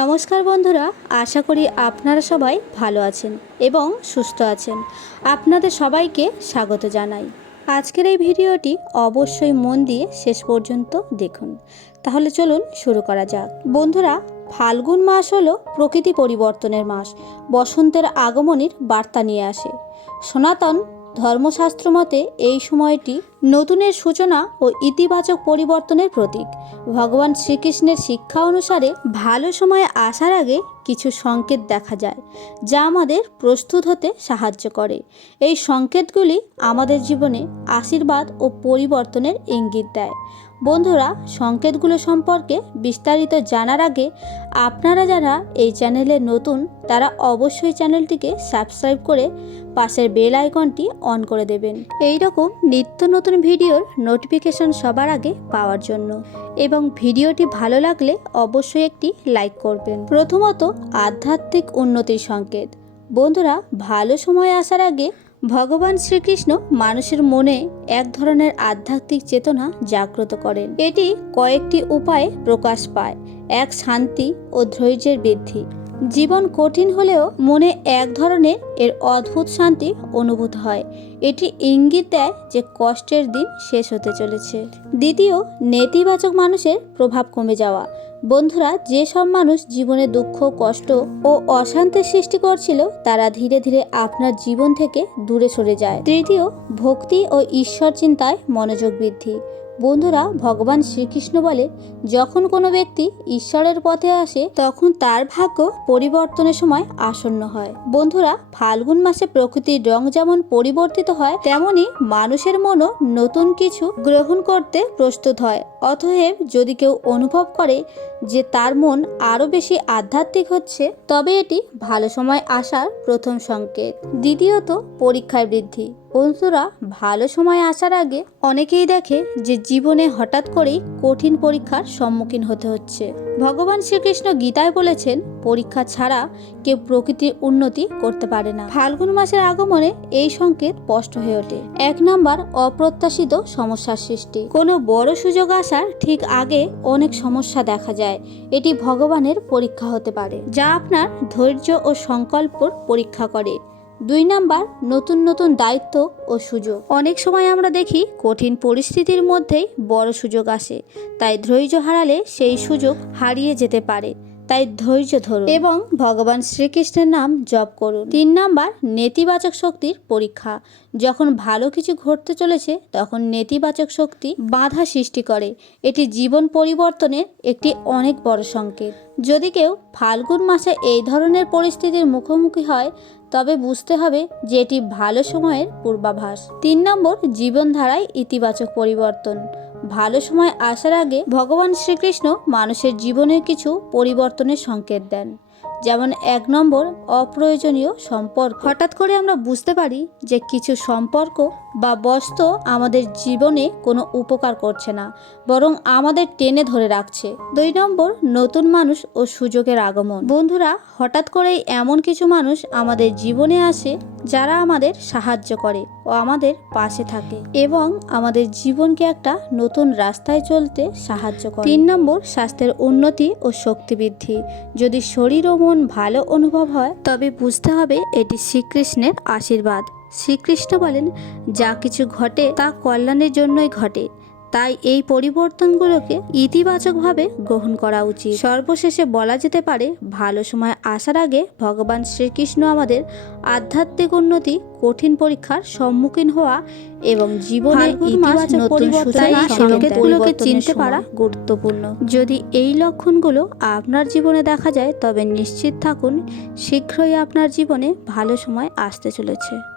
নমস্কার বন্ধুরা, আশা করি আপনারা সবাই ভালো আছেন এবং সুস্থ আছেন। আপনাদের সবাইকে স্বাগত জানাই। আজকের এই ভিডিওটি অবশ্যই মন দিয়ে শেষ পর্যন্ত দেখুন। তাহলে চলুন শুরু করা যাক। বন্ধুরা, ফাল্গুন মাস হলো প্রকৃতি পরিবর্তনের মাস। বসন্তের আগমনের বার্তা নিয়ে আসে। সনাতন ধর্মশাস্ত্র মতে এই সময়টি নতুনের সূচনা ও ইতিবাচক পরিবর্তনের প্রতীক। ভগবান শ্রীকৃষ্ণের শিক্ষা অনুসারে ভালো সময় আসার আগে কিছু সংকেত দেখা যায়, যা আমাদের প্রস্তুত হতে সাহায্য করে। এই সংকেতগুলি আমাদের জীবনে আশীর্বাদ ও পরিবর্তনের ইঙ্গিত দেয়। বন্ধুরা, সংকেতগুলো সম্পর্কে বিস্তারিত জানার আগে আপনারা যারা এই চ্যানেলে নতুন, তারা অবশ্যই চ্যানেলটিকে সাবস্ক্রাইব করে পাশের বেল আইকনটি অন করে দেবেন। এই রকম নিত্য নতুন ভিডিওর নোটিফিকেশন সবার আগে পাওয়ার জন্য। এবং ভিডিওটি ভালো লাগলে অবশ্যই একটি লাইক করবেন। প্রথমত আধ্যাত্মিক উন্নতির সংকেত। বন্ধুরা, ভালো সময় আসার আগে ভগবান শ্রীকৃষ্ণ মানুষের মনে এক ধরনের আধ্যাত্মিক চেতনা জাগ্রত করেন। এটি কয়েকটি উপায়ে প্রকাশ পায়। এক, শান্তি ও ধৈর্যের বৃদ্ধি। জীবন কঠিন হলেও মনে এক ধরনের এর অদ্ভুত শান্তি অনুভূত হয়। এটি ইঙ্গিত দেয় যে কষ্টের দিন শেষ হতে চলেছে। দ্বিতীয়, নেতিবাচক মানুষের প্রভাব কমে যাওয়া। বন্ধুরা যেসব মানুষ জীবনে দুঃখ, কষ্ট ও অশান্তির সৃষ্টি করছিল, তারা ধীরে ধীরে আপনার জীবন থেকে দূরে সরে যায়। তৃতীয়, ভক্তি ও ঈশ্বর চিন্তায় মনোযোগ বৃদ্ধি। বন্ধুরা, ভগবান শ্রীকৃষ্ণ বলে, যখন কোনো ব্যক্তি ঈশ্বরের পথে আসে, তখন তার ভাগ্য পরিবর্তনের সময় আসন্ন হয়। বন্ধুরা, ফাল্গুন মাসে প্রকৃতির রং যেমন পরিবর্তিত হয়, তেমনি মানুষের মনও নতুন কিছু গ্রহণ করতে প্রস্তুত হয়। অতএব যদি কেউ অনুভব করে যে তার মন আরও বেশি আধ্যাত্মিক হচ্ছে, তবে এটি ভালো সময় আসার প্রথম সংকেত। দ্বিতীয়ত পরীক্ষায় বৃদ্ধি। বন্ধুরা ভালো সময় আসার আগে অনেকেই দেখে যে জীবনে হঠাৎ করেই কঠিন পরীক্ষার সম্মুখীন হতে হচ্ছে। ভগবান শ্রীকৃষ্ণ গীতায় বলেছেন, পরীক্ষা ছাড়া কেউ প্রকৃতির উন্নতি করতে পারে না। ফাল্গুন মাসের আগমনে এই সংকেত স্পষ্ট হয়ে ওঠে। এক নম্বর, অপ্রত্যাশিত সমস্যার সৃষ্টি। কোনো বড় সুযোগ আসার ঠিক আগে অনেক সমস্যা দেখা যায়। এটি ভগবানের পরীক্ষা হতে পারে, যা আপনার ধৈর্য ও সংকল্পর পরীক্ষা করে। দুই নাম্বার, নতুন নতুন দায়িত্ব ও সুযোগ। অনেক সময় আমরা দেখি, কঠিন পরিস্থিতির মধ্যেই বড় সুযোগ আসে। তাই ধৈর্য হারালে সেই সুযোগ হারিয়ে যেতে পারে। তাই ধৈর্য ধরুন। এবং ভগবান শ্রীকৃষ্ণের নাম জপ করুন। তিন নাম্বার, নেতিবাচক শক্তির পরীক্ষা। যখন ভালো কিছু ঘটতে চলেছে, তখন নেতিবাচক শক্তি বাধা সৃষ্টি করে। এটি জীবন পরিবর্তনের একটি অনেক বড় সংকেত। যদি কেউ ফাল্গুন মাসে এই ধরনের পরিস্থিতির মুখোমুখি হয়, তবে বুঝতে হবে যে এটি ভালো সময়ের পূর্বাভাস। তিন নম্বর, জীবনধারায় ইতিবাচক পরিবর্তন। ভালো সময় আসার আগে ভগবান শ্রীকৃষ্ণ মানুষের জীবনে কিছু পরিবর্তনের সংকেত দেন, যেমন এক নম্বর অপ্রয়োজনীয় সম্পর্ক। হঠাৎ করে আমরা বুঝতে পারি যে কিছু সম্পর্ক বা বস্তু আমাদের জীবনে কোনো উপকার করছে না, বরং আমাদের টেনে ধরে রাখছে। দুই নম্বর, নতুন মানুষ ও সুযোগের আগমন। বন্ধুরা, হঠাৎ করেই এমন কিছু মানুষ আমাদের জীবনে আসে যারা আমাদের সাহায্য করে ও আমাদের পাশে থাকে এবং আমাদের জীবনকে একটা নতুন রাস্তায় চলতে সাহায্য করে। তিন নম্বর, স্বাস্থ্যের উন্নতি ও শক্তি বৃদ্ধি। যদি শরীর ও মন ভালো অনুভব হয়, তবে বুঝতে হবে এটি শ্রীকৃষ্ণের আশীর্বাদ। শ্রীকৃষ্ণ বলেন, যা কিছু ঘটে, তা কল্যাণের জন্যই ঘটে। তাই এই পরিবর্তনগুলোকে ইতিবাচকভাবে গ্রহণ করা উচিত। সর্বশেষে বলা যেতে পারে ভালো সময় আসার আগে ভগবান শ্রীকৃষ্ণ আমাদের আধ্যাত্মিক উন্নতি কঠিন পরীক্ষার সম্মুখীন হওয়া এবং জীবনে ইতিবাচক পরিবর্তনের সংকেতগুলোকে চিনতে পারা গুরুত্বপূর্ণ। যদি এই লক্ষণগুলো আপনার জীবনে দেখা যায় তবে নিশ্চিত থাকুন শীঘ্রই আপনার জীবনে ভালো সময় আসতে চলেছে।